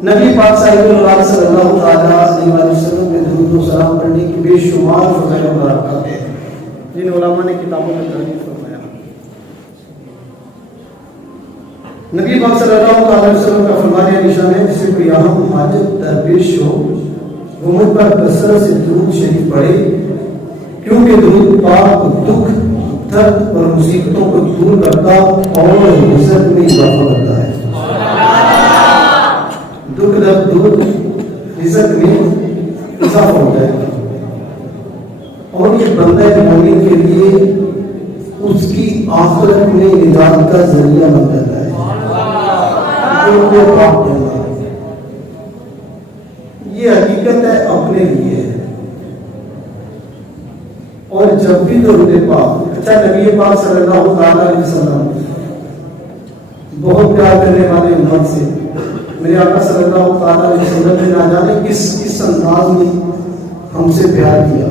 نبی پاک صلی اللہ علیہ وسلم کے درود و سلام پڑھنے کی بے شمار فضائل و برکات ہیں جن علماء نے کتابوں میں تحریر فرمایا۔ نبی پاک صلی اللہ علیہ وسلم کا فرمان نشان ہے جسے کوئی اہم حاجت درپیش ہو وہ مجھ پر کثرت سے درود شریف پڑھے، کیونکہ درود پاک دکھ درد اور مصیبتوں کو دور کرتا اور عزت میں اضافہ کرتا ہے۔ دکھ درد دور، عزت میں اضافہ ہوتا ہے، اور یہ بندہ مومن کے لیے اس کی آخرت میں نجات کا ذریعہ بن جاتا ہے۔ یہ حقیقت ہے اپنے لیے، اور جب بھی درود پاک، اچھا نبی پاک صلی اللہ علیہ وسلم بہت پیار کرنے والے امت سے، میرے آقا صلی اللہ علیہ وسلم نے نہ جانے کس انداز میں ہم سے پیار کیا۔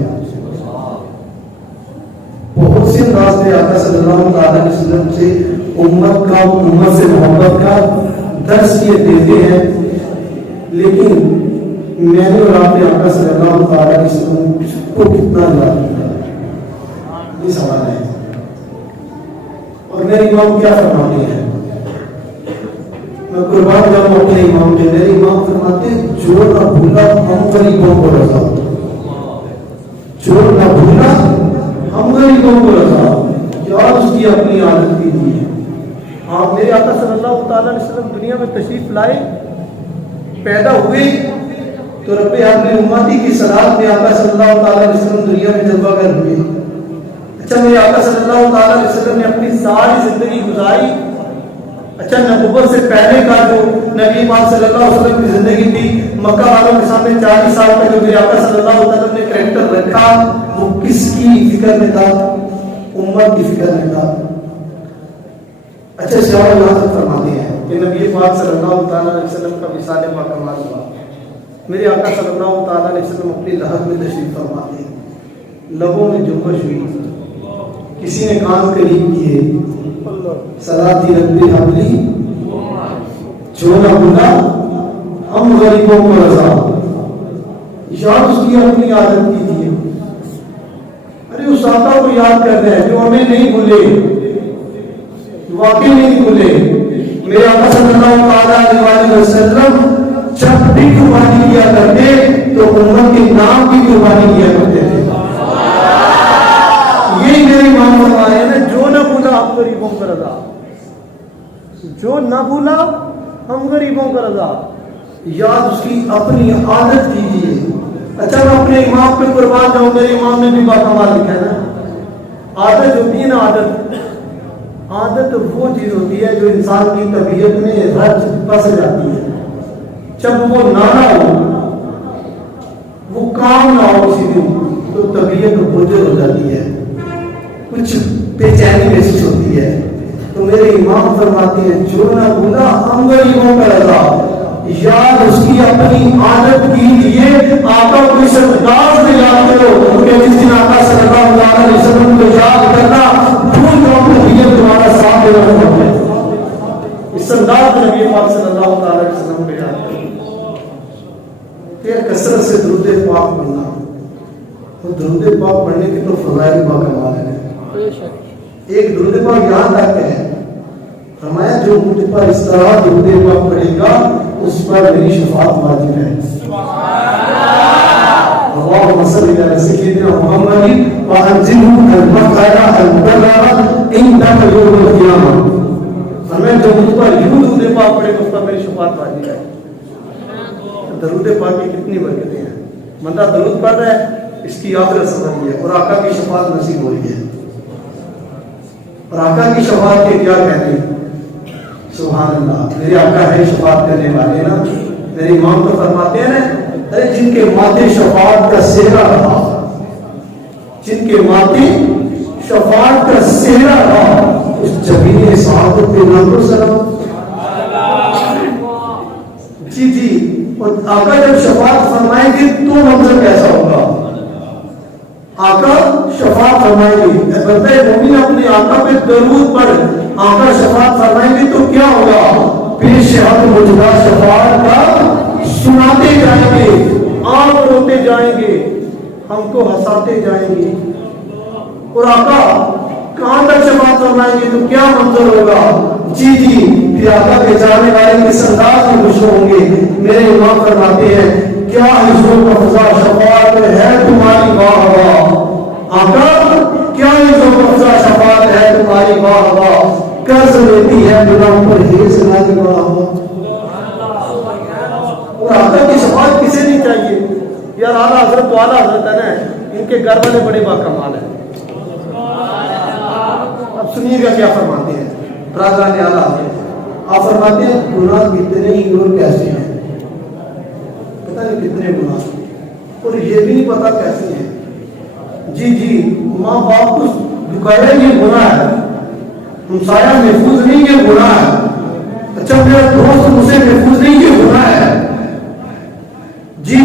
بہت سے انداز میں آقا صلی اللہ علیہ وسلم سے امت سے محبت کا درس یہ دیتے ہیں، لیکن میں نے اور آپ نے آقا صلی اللہ علیہ وسلم کو کتنا یاد کیا، یہ سوال ہے۔ اور میرے امام کیا فرماتے ہیں، میں قربان جاؤں اپنے امام کے، میرے امام فرماتے ہیں جو نہ بھولا ہم غریبوں کو رضا، جو نہ بھولا ہم غریبوں کو رضا، یاد اس کی اپنی عادت کی دی ہے۔ آپ میرے آقا صلی اللہ تعالیٰ علیہ وسلم دنیا میں تشریف لائے، پیدا ہوئے تو رب اپنی امتی کی صلاحت میں آقا صلی اللہ تعالیٰ علیہ وسلم دنیا میں جلوہ گر ہوئے۔ اچھا میرے آقا صلی اللہ تعالیٰ علیہ وسلم نے اپنی ساری زندگی گزاری، اچھا نبوت سے پہلے کا جو نبی پاک صلی اللہ علیہ وسلم کی زندگی تھی، مکہ والوں کے سامنے 40 سال کا جو میرے آقا صلی اللہ علیہ وسلم نے کریکٹر رکھا، وہ کس کی فکر میں تھا؟ امت کی فکر میں تھا۔ اچھا شاہ اللہ فرماتے ہیں کہ نبی پاک صلی اللہ تعالیٰ علیہ وسلم کا وصال باکمال ہوا، میرے آقا صلی اللہ تعالیٰ علیہ وسلم اپنی لحد میں تشریف فرماتے ہیں، لبوں میں جنبش ہوئی، کسی نے کان قریب کیے، صلاتی ربی حبلی، جو نہ بھولا ہم غریبوں کو رضا، یاد اس کی اپنی عادت کی تھی۔ ارے اس آقا کو یاد کر رہے ہیں جو ہمیں نہیں بھولے، واقعی نہیں بھولے۔ میرے آقا صلی اللہ علیہ وسلم جب بھی قربانی کیا کرتے تو امت کے نام کی قربانی کیا کرتے تھے۔ یہی میرے امام فرمایا ہے نا، جو نہ بھولا ہم غریبوں کا رضا، جو نہ بھولا ہم غریبوں کا رضا، یاد اس کی اپنی عادت کیجیے۔ اچھا میں اپنے امام پہ قربان جاؤں، میرے امام نے بھی باکمال لکھا ہے نا، عادت ہوتی ہے نا، عادت وہ چیز ہوتی ہے جو انسان کی طبیعت میں رچ بس جاتی ہے، جب وہ نہ ہو، وہ کام نہ ہو کسی دن تو طبیعت بوجھل ہو جاتی ہے، کچھ بے چینی محسوس ہوتی ہے۔ تو میرے امام فرماتے ہیں جو نہ بھولا ہم غریبوں کا رضا، یاد اس کی اپنی عادت کیجیے۔ آقا کو اس انداز میں یاد کرو کہ جس دن آقا صلی اللہ علیہ وسلم کو یاد کرنا بھول جاؤ طبیعت تمہارا ساتھ دینا ہوتا ہے۔ اس انداز میں نبی پاک صلی اللہ علیہ وسلم کو یاد کرو، پھر کثرت سے درود پاک پڑھنا، اور درود پاک پڑھنے کی تو فضائل باکمال ہے۔ ایک درود پاک یاد رکھتے ہیں، فرمایا جو مجھ پر اس طرح درود پاک پڑھے گا اس پر میری شفاعت واجب ہے۔ اللہم صلی علی سیدنا محمد وانزلہ المقعد المقرر عندک یوم القیامہ۔ فرمایا جو مجھ پر یوں درود پاک پڑھے گا اس پر میری شفاعت واجب ہے۔ درود پاک کی کتنی برکتیں ہیں، بندہ درود پڑھ رہا ہے اس کی آخرت سمجھ ہے، اور آقا کی شفاعت نصیب ہو رہی ہے۔ اور آقا کی شفاعت کے کیا کہتے ہیں، سبحان اللہ، میرے آقا ہے شفاعت کرنے والے نا۔ میرے امام تو فرماتے ہیں نا، ارے جن کے ماتھے شفاعت کا سہرا رہا، جن کے ماتھے شفاعت کا سہرا رہا، اس جبین صحابت پہ نام سلام۔ جی جی، اور آقا جب شفاعت فرمائیں گے تو منظر کیسا ہوگا؟ آقا شفاعت فرمائیں گے، بندہ مومن اپنے آقا پہ درود پڑھ، آقا شفاعت فرمائیں گے تو کیا ہوگا؟ پیش حق مجدہ شفاعت کا سناتے جائیں گے، آپ روتے جائیں گے، ہم کو ہنساتے جائیں گے۔ اور آقا کہاں تک شفاعت فرمائیں گے تو کیا منظر ہوگا؟ جی پھر آقا کے جانے والے کس انداز میں خوش ہوں گے؟ میرے امام فرماتے ہیں کیا عزو کا فضا شفاعت ہے تمہاری واہ واہ، آقا کیا عزو کا فضا شفاعت ہے تمہاری واہ واہ، قرض لیتی ہے گناہوں پر ہیر سے نہ واہ واہ۔ اور آقا کی شفاعت کسے نہیں چاہیے یار؟ اعلیٰ حضرت تو اعلیٰ حضرت ہے نا، ان کے گھر والے بڑے باکمال ہیں۔ اب سنیے گا کیا فرماتے ہیں برادران اعلیٰ حضرت، آپ فرماتے ہیں گناہ کتنے ہی اور کیسے ہیں، پتہ نہیں کتنے گناہ، اور یہ بھی نہیں پتا کیسے ہیں۔ جی ماں باپ کو دکھایا یہ گناہ ہے، ہمسایہ محفوظ نہیں یہ گناہ ہے، اچھا میرا دوست مجھ سے محفوظ نہیں یہ گناہ ہے، جی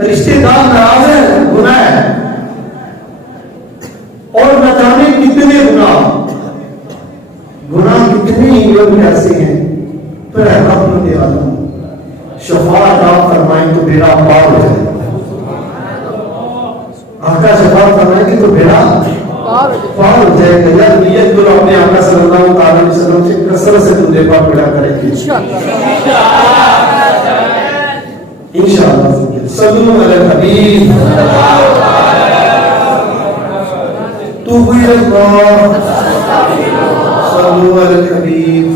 رشتے دار ناراض ہے گناہ ہے، اور نہ جانے کتنے گناہ کتنے ہی لوگ ایسے ہیں۔ پھر رحمت عالم شفاعت آپ فرمائیں تو بیڑا پار ہو جائے، آقا شفاعت فرمائیں گے تو بیڑا پار ہو جائے گا۔ یار نیت کرو اپنے آقا صلی اللہ علیہ وسلم سے کثرت سے تم دیکھا پیڑا کریں گے انشاءاللہ۔ صلو علی الحبیب توبوا الی اللہ، صلو علی الحبیب